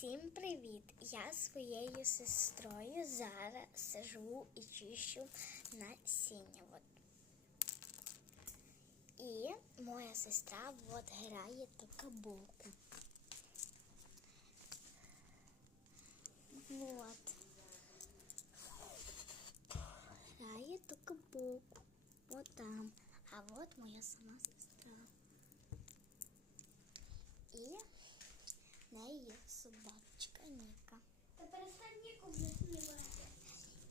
Всім привіт! Я своєю сестрою зараз сижу і чищу насіння. От. І моя сестра от грає ту кабулку. Вот. Грає ту кабулку. Вот там. А вот моя сама сестра. І в неї є собачка Ніка. Та перестань нікому знімати.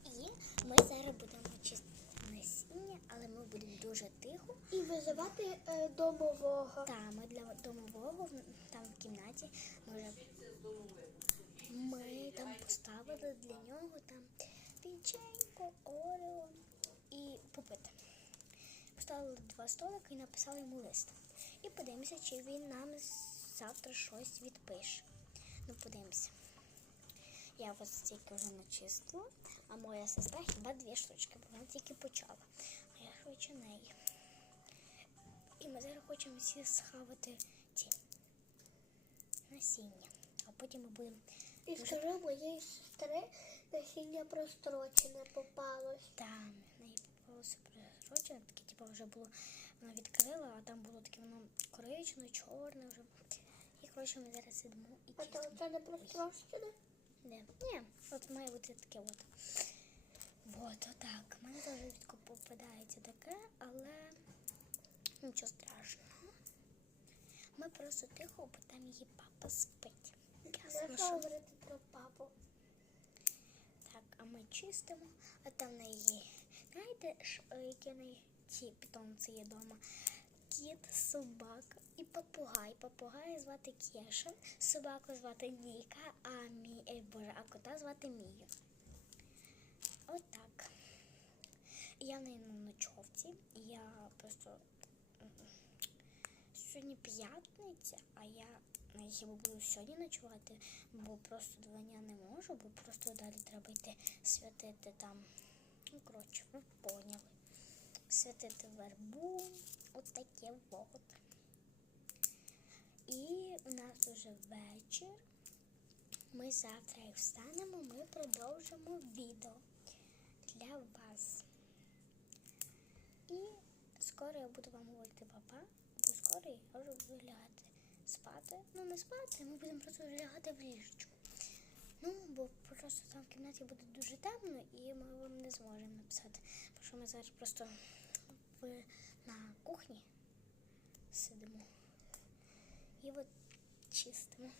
І ми зараз будемо чистити насіння, але ми будемо дуже тихо. І визивати е, домового. Та ми для домового там в кімнаті ми вже ми там поставили для нього там печеньку, орео і попити. Поставили два столики і написали йому лист. І подивимося, чи він нам завтра щось відпише. Ну, подивимося. Я ось стільки вже начислила, а моя сестра хіба дві штучки, бо вона тільки почала. А я швидше неї. І ми зараз хочемо всі схавати ці насіння. А потім ми будемо І скажи моєї сестри насіння прострочене попалось. там в неї попалося просрочене, таке типу вже було, вона відкрила, а там було таке воно коричневе, чорне вже. І коротше ми зараз сидимо і А то це не прострочене? Ні, ні, от має бути таке от. Вот, отак. У мене теж рідко попадається таке, але нічого страшного. Ми просто тихо, бо там її папа спить. Ясно, що? говорити про папу. Так, а ми чистимо, а там в неї, знаєте, е, які неї ці питомці є вдома? Кіт, собака і попугай. Попугая звати Кеша, собаку звати Ніка, а мі, е, боже, а кота звати Мію. Отак. Я в неї на ночовці, я просто сьогодні п'ятниця, а я хіба буду сьогодні ночувати, бо просто два дня не можу, бо просто далі треба йти святити там. Ну, коротше, ви поняли. Святити вербу, от таке вот. І у нас уже вечір. Ми завтра як встанемо, ми продовжимо відео для вас. І скоро я буду вам говорити папа, бо скоро я вже буду спати. Ну не спати, ми будемо просто лягати в ліжечку. Ну, бо просто там в кімнаті буде дуже темно і ми не зможемо написати. Бо що ми зараз просто в, на кухні сидимо і от чистимо.